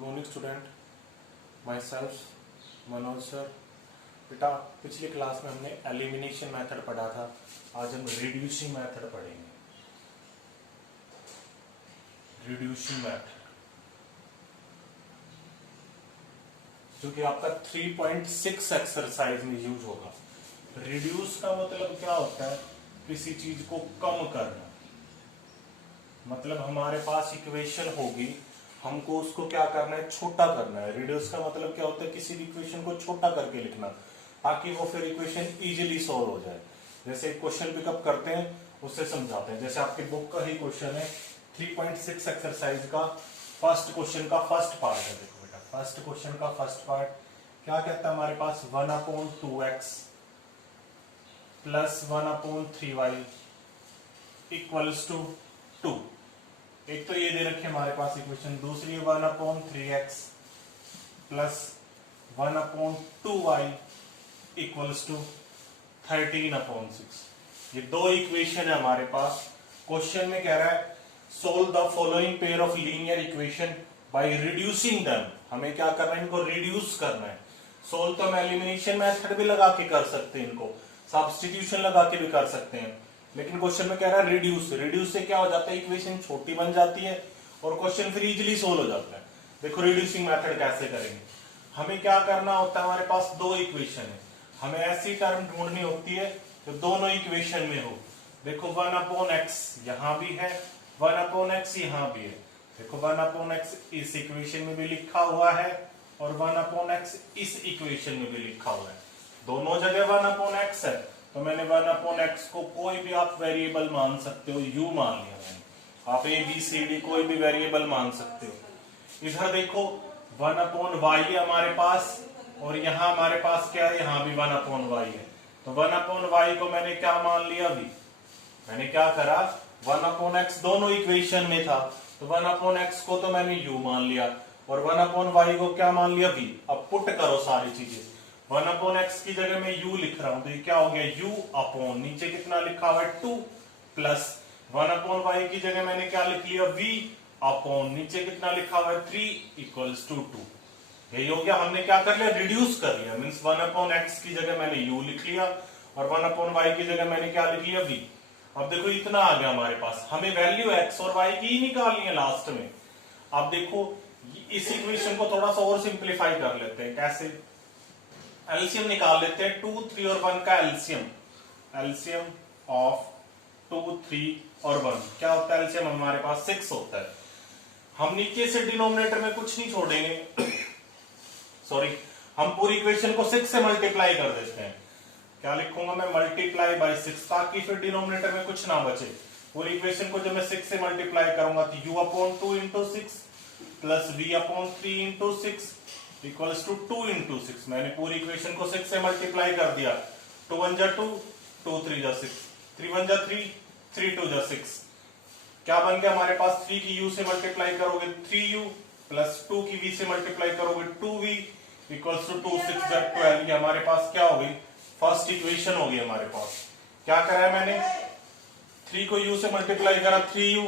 Morning student, my self Manoj sir. बेटा, पिछली class में हमने एलिमिनेशन मेथड पढ़ा था। आज हम रिड्यूसिंग मेथड पढ़ेंगे। रिड्यूसिंग मेथड जो कि आपका 3.6 एक्सरसाइज में यूज होगा। रिड्यूस का मतलब क्या होता है? किसी चीज को कम करना। मतलब हमारे पास इक्वेशन होगी, हमको उसको क्या करना है? छोटा करना है। रिड्यूस का मतलब क्या होता है? किसी भी इक्वेशन को छोटा करके लिखना, ताकि वो फिर इक्वेशन इजीली सॉल्व हो जाए। जैसे क्वेश्चन पिकअप करते हैं, उससे समझाते हैं। जैसे आपकी बुक का ही क्वेश्चन है 3.6 एक्सरसाइज का फर्स्ट क्वेश्चन का फर्स्ट पार्ट है। देखो बेटा, फर्स्ट क्वेश्चन का फर्स्ट पार्ट क्या कहता है हमारे पास? 1/2x plus 1/3y equals to 2। एक तो ये दे रखी है हमारे पास इक्वेशन, दूसरी है 1/3x plus 1/2y equals to 13/6। ये दो इक्वेशन है हमारे पास। क्वेश्चन में कह रहा है solve the following pair of linear equation by reducing them. हमें क्या करना है? इनको रिड्यूस करना है। सोल्व तो हम एलिमिनेशन मेथड भी लगा के कर सकते हैं, इनको सब्स्टिट्यूशन लगा के भी कर सकते हैं, लेकिन क्वेश्चन में कह रहा है रिड्यूस। रिड्यूस से क्या हो जाता है? इक्वेशन छोटी बन जाती है और क्वेश्चन फिर इजीली सोल्व हो जाता है। देखो रिड्यूसिंग मेथड कैसे करेंगे। हमें क्या करना होता है? हमारे पास दो इक्वेशन है, हमें ऐसी टर्म ढूंढनी होती है जो दोनों इक्वेशन में हो। देखो 1/x यहां भी है, 1/x यहां भी है। देखो 1/x इस इक्वेशन में भी लिखा हुआ है और 1/x इस इक्वेशन में भी लिखा हुआ है। दोनों जगह 1/x है, तो मैंने 1/x को कोई भी आप वेरिएबल मान सकते हो, u मान लिया मैंने। आप a b c d कोई भी वेरिएबल मान सकते हो। इधर देखो 1/y है हमारे पास, और यहां हमारे पास क्या है? यहां भी 1/y है। तो 1/y को मैंने क्या मान लिया? v। मैंने क्या करा? 1/x दोनों इक्वेशन में था, तो 1/x को तो मैंने u मान लिया और 1/y को क्या मान लिया? v। अब पुट करो सारी चीजें। 1/x की जगह मैं u लिख रहा हूं, तो ये क्या हो गया? u अपॉन नीचे कितना लिखा हुआ है? 2 प्लस 1/y की जगह मैंने क्या लिख लिया? v अपॉन नीचे कितना लिखा हुआ है? 3 इक्वल्स टू 2। यही हो गया। हमने क्या कर लिया? रिड्यूस कर लिया। मींस 1/x की जगह मैंने u लिख लिया और 1/y की जगह मैंने क्या लिख लिया? v। अब देखो इतना आ गया हमारे पास। हमें वैल्यू x और y की ही निकालनी है लास्ट में। अब देखो इस इक्वेशन को थोड़ा सा और सिंप्लीफाई कर लेते हैं। कैसे? एलसीएम निकाल लेते हैं। 2, 3 और 1 का एलसीएम। एलसीएम ऑफ 2, 3 और 1 क्या होता है? एलसीएम हमारे पास 6 होता है। हम नीचे से डिनोमिनेटर में कुछ नहीं छोड़ेंगे सॉरी, हम पूरी इक्वेशन को 6 से मल्टीप्लाई कर देते हैं। क्या लिखूंगा मैं? मल्टीप्लाई बाय 6, ताकि फिर डिनोमिनेटर में कुछ ना बचे। पूरी इक्वेशन को जब मैं 6 से मल्टीप्लाई करूंगा तो u/2 into 6 plus v/3 into 6 equals to 2 into 6। मैंने पूरी इक्वेशन को 6 से मल्टीप्लाई कर दिया। 2 1 जा 2, 2 3 जा 6, 3 1 जा 3, 3 2 जा 6। क्या बन गया हमारे पास? 3 की u से मल्टीप्लाई करोगे 3u प्लस 2 की v से मल्टीप्लाई करोगे 2v इक्वल्स टू 2 6 जा 12। ये हमारे पास क्या हो गई? फर्स्ट इक्वेशन हो गई हमारे पास। क्या करा है मैंने? 3 को u से मल्टीप्लाई करा 3u,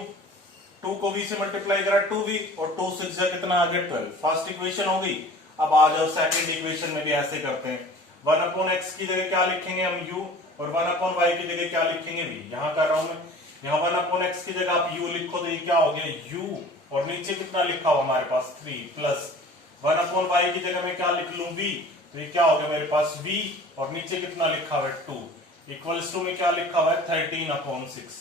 2 को v से मल्टीप्लाई करा 2v और 2 6 जा कितना आ गया? 12। फर्स्ट इक्वेशन हो गई। अब आ जाओ सेकंड इक्वेशन में भी ऐसे करते हैं। 1/x की जगह क्या लिखेंगे हम? u और 1/y की जगह क्या लिखेंगे? v। यहां कर रहा हूं मैं। यहां 1/x की जगह आप u लिखो तो ये क्या हो गया? u और नीचे कितना लिखा हुआ हमारे पास? 3 प्लस 1/y की जगह मैं क्या लिख लूं? v। तो ये क्या हो गया मेरे पास? v और नीचे कितना लिखा हुआ है? 2 इक्वल्स टू में क्या लिखा हुआ है? 13/6।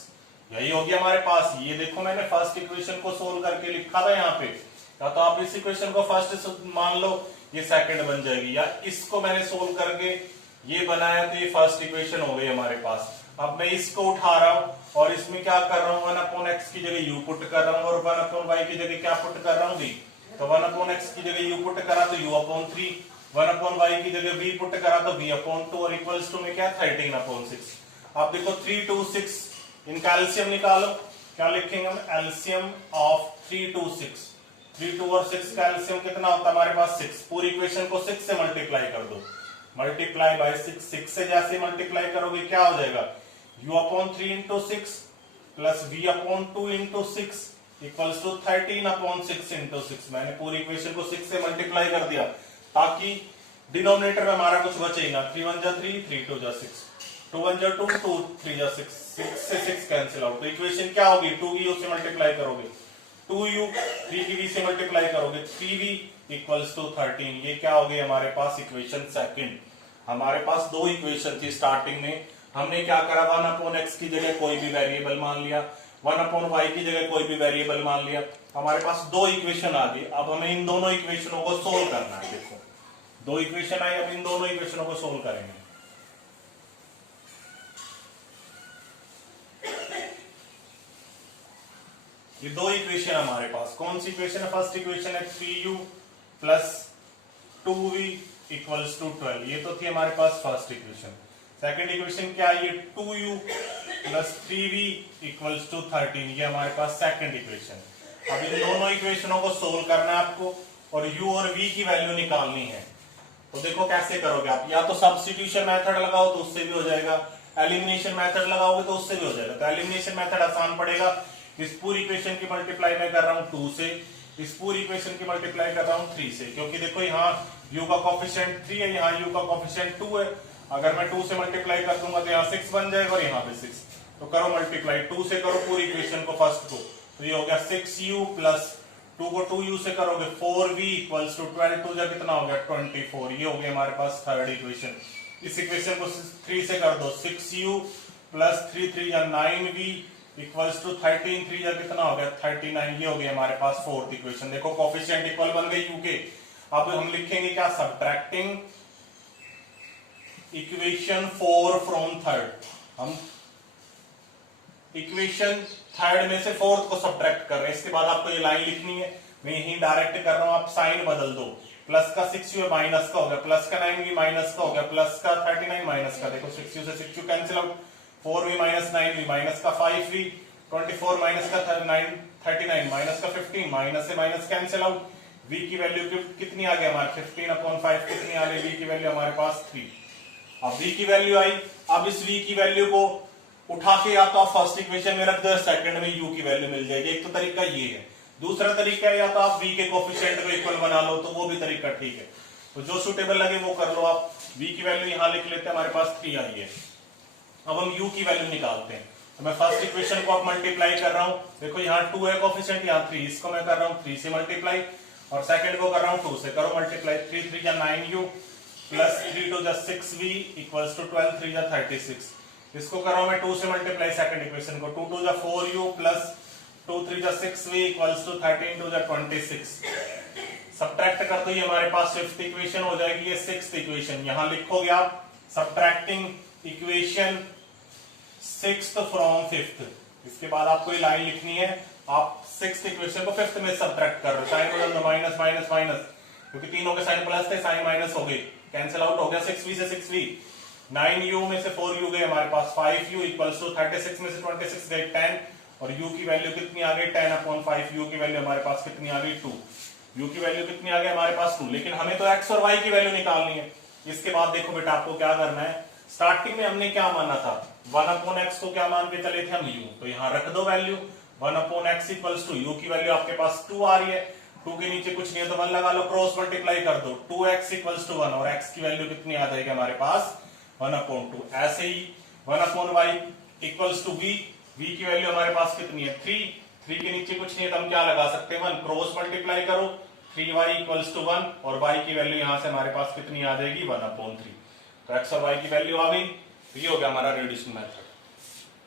यही हो गया हमारे पास। ये देखो मैंने फर्स्ट इक्वेशन को सोल्व करके लिखा था यहाँ पे। या तो आप इस इक्वेशन को फर्स्ट मान लो, ये सेकंड बन जाएगी, या इसको मैंने सोल्व करके ये बनाया तो ये फर्स्ट इक्वेशन हो गई हमारे पास। अब मैं इसको उठा रहा हूं और इसमें क्या कर रहा हूं? 1/x की जगह u पुट कर रहा हूं और 1/y की जगह क्या पुट कर रहा हूं? v। तो 1/x की जगह u पुट करा तो u/3, 1/y की जगह v पुट करा तो v/2 और इक्वल्स टू में क्या? 13/6। अब देखो 3 2 6, इनका एलसीएम निकालो। क्या लिखेंगे हम? LCM of 3 2 6। 3 2 और 6 का एलसीएम कितना होता है हमारे पास? 6। पूरी इक्वेशन को 6 से मल्टीप्लाई कर दो। मल्टीप्लाई बाय 6, 6 से जैसे मल्टीप्लाई करोगे क्या हो जाएगा? u/3 into 6 plus v/2 into 6 equals to 13/6 into 6। मैंने पूरी इक्वेशन को 6 से मल्टीप्लाई कर दिया ताकि डिनोमिनेटर में हमारा कुछ बचे ही ना। 3 1 जा 3, 3 2 जा 6, 2 1 जा 2, 2 3 जा 6, 6 से 6 कैंसिल आउट। तो इक्वेशन क्या होगी, 2u से मल्टीप्लाई करोगे 2u, 3 की v से मल्टीप्लाई करोगे 3v इक्वल्स टू 13। ये क्या हो गई हमारे पास इक्वेशन सेकंड। हमारे पास दो इक्वेशन थी स्टार्टिंग में, हमने क्या करा 1/x की जगह कोई भी वेरिएबल मान लिया, 1/y की जगह कोई भी वेरिएबल मान लिया। हमारे पास दो इक्वेशन आ गई, अब हमें इन दोनों इक्वेशनों को सोल्व करना है। देखो दो इक्वेशन आई, अब इन दोनों इक्वेशनों को सोल्व करेंगे। ये दो इक्वेशन हमारे पास, कौन सी इक्वेशन है, फर्स्ट इक्वेशन है 3u plus 2v equals to 12। ये तो थी हमारे पास फर्स्ट इक्वेशन। सेकंड इक्वेशन क्या है, ये 2u plus 3v equals to 13। ये हमारे पास सेकंड इक्वेशन। अब इन दोनों इक्वेशनों को सोल्व करना है आपको और u और v की वैल्यू निकालनी है। तो देखो कैसे करोगे आप, या तो सब्स्टिट्यूशन मेथड लगाओ तो उससे भी हो जाएगा, एलिमिनेशन मेथड लगाओगे तो उससे भी हो जाएगा। तो एलिमिनेशन मेथड आसान पड़ेगा, इस पूरी इक्वेशन की मल्टीप्लाई मैं कर रहा हूं 2 से, इस पूरी इक्वेशन की मल्टीप्लाई कर रहा हूं 3 से, क्योंकि देखो यहाँ u का कोफिशिएंट 3 है, यहाँ u का कोफिशिएंट 2 है। अगर मैं 2 से मल्टीप्लाई कर दूंगा तो यहाँ 6 बन जाएगा और यहाँ पे 6। तो करो मल्टीप्लाई, 2 से करो पूरी इक्वेशन को फर्स्ट को, तो ये हो गया 6u प्लस 2 को 2u से करोगे 4v इक्वल्स टू 12, 2 जा कितना हो गया 24। ये हो गया हमारे पास थर्ड इक्वेशन। इस इक्वेशन को 3 से कर दो, 6u प्लस 3 3 या 9v इक्वल्स टू 13, 3 जा कितना हो गया 39। ये हो गया हमारे पास फोर्थ इक्वेशन। देखो कोफिशिएंट इक्वल बन गई u के। अब हम लिखेंगे क्या, सब्ट्रैक्टिंग इक्वेशन 4 फ्रॉम थर्ड। हम इक्वेशन थर्ड में से फोर्थ को सब्ट्रैक्ट कर रहे हैं। इसके बाद आपको ये लाइन लिखनी है, मैं यही डायरेक्ट कर रहा हूं, आप साइन बदल दो। प्लस का 6u माइनस का हो गया, प्लस का 9v माइनस का हो गया, प्लस का 39 माइनस का, देखो 6u से 6u cancel out, 4v minus 9v minus का 5v, 24 माइनस का 39 माइनस का 15, माइनस से माइनस कैंसिल आउट। v की वैल्यू कितनी आ गई हमारे 15/5 कितनी आ गई, v की वैल्यू हमारे पास 3। अब v की वैल्यू आई, अब इस v की वैल्यू को उठा के या तो आप फर्स्ट इक्वेशन में रख दो, सेकंड में u की वैल्यू मिल जाएगी। एक तो तरीका ये है, दूसरा तरीका है या तो आप v के कोफिशिएंट को इक्वल बना लो, तो वो भी तरीका ठीक है। तो जो सुटेबल लगे वो कर लो आप। v की वैल्यू यहां लिख लेते हैं, हमारे पास 3 आई है। अब हम u की वैल्यू निकालते हैं। तो मैं फर्स्ट इक्वेशन को अब मल्टीप्लाई कर रहा हूं, देखो यहाँ 2 है कोफिशिएंट, यहाँ 3, इसको मैं कर रहा हूँ 3 से मल्टीप्लाई और सेकंड को कर रहा हूँ 2 से। करो मल्टीप्लाई, 3 3 जा 9u प्लस 3 2 जा 6v इक्वल्स टू 12, 3 जा 36। इसको कर रहा हूं मैं 2 से मल्टीप्लाई सेकंड इक्वेशन को, 2 2 जा 4u प्लस 2 3 जा 6v इक्वल्स टू 13 2 जा 26। सब्ट्रैक्ट कर दो, ये हमारे पास फिफ्थ इक्वेशन हो जाएगी, ये सिक्स्थ इक्वेशन। यहां लिखोगे आप subtracting equation sixth from fifth. इसके बाद आपको ये लाइन लिखनी है, आप सिक्स्थ इक्वेशन को फिफ्थ में सब्ट्रैक्ट कर रहे हो, साइन बदल दो, माइनस माइनस माइनस, क्योंकि तीनों के साइन प्लस थे, साइन माइनस हो गए, कैंसिल आउट हो गया, 6v से 6v, 9u में से 4u गए हमारे पास 5u इक्वल्स टू 36 में से 26 गए 10, और u की वैल्यू कितनी आ गई 10/5। u की वैल्यू हमारे पास कितनी आ गई 2। u की वैल्यू कितनी आ गई हमारे पास 2। लेकिन हमें तो x और y की वैल्यू निकालनी है। इसके बाद देखो बेटा आपको क्या करना है, स्टार्टिंग में हमने क्या माना था, 1/x को क्या मान के चले थे हम u, तो यहाँ रख दो value 1/x equals to u की वैल्यू आपके पास 2 आ रही है, 2 के नीचे कुछ नहीं है तो 1 लगा लो, क्रॉस मल्टीप्लाई कर दो, 2x इक्वल्स टू 1 और x की वैल्यू कितनी आ जाएगी हमारे पास 1/2। ऐसे ही 1/y equals to v, v की वैल्यू हमारे पास कितनी है 3, 3 के नीचे कुछ नहीं है तो हम क्या लगा सकते हैं 1, क्रॉस मल्टीप्लाई करो 3y इक्वल्स टू 1 और y की वैल्यू यहां से हमारे पास कितनी आ जाएगी 1/3। तो x और y की वैल्यू आ गई, ये हो गया हमारा रिड्यूसिंग मेथड।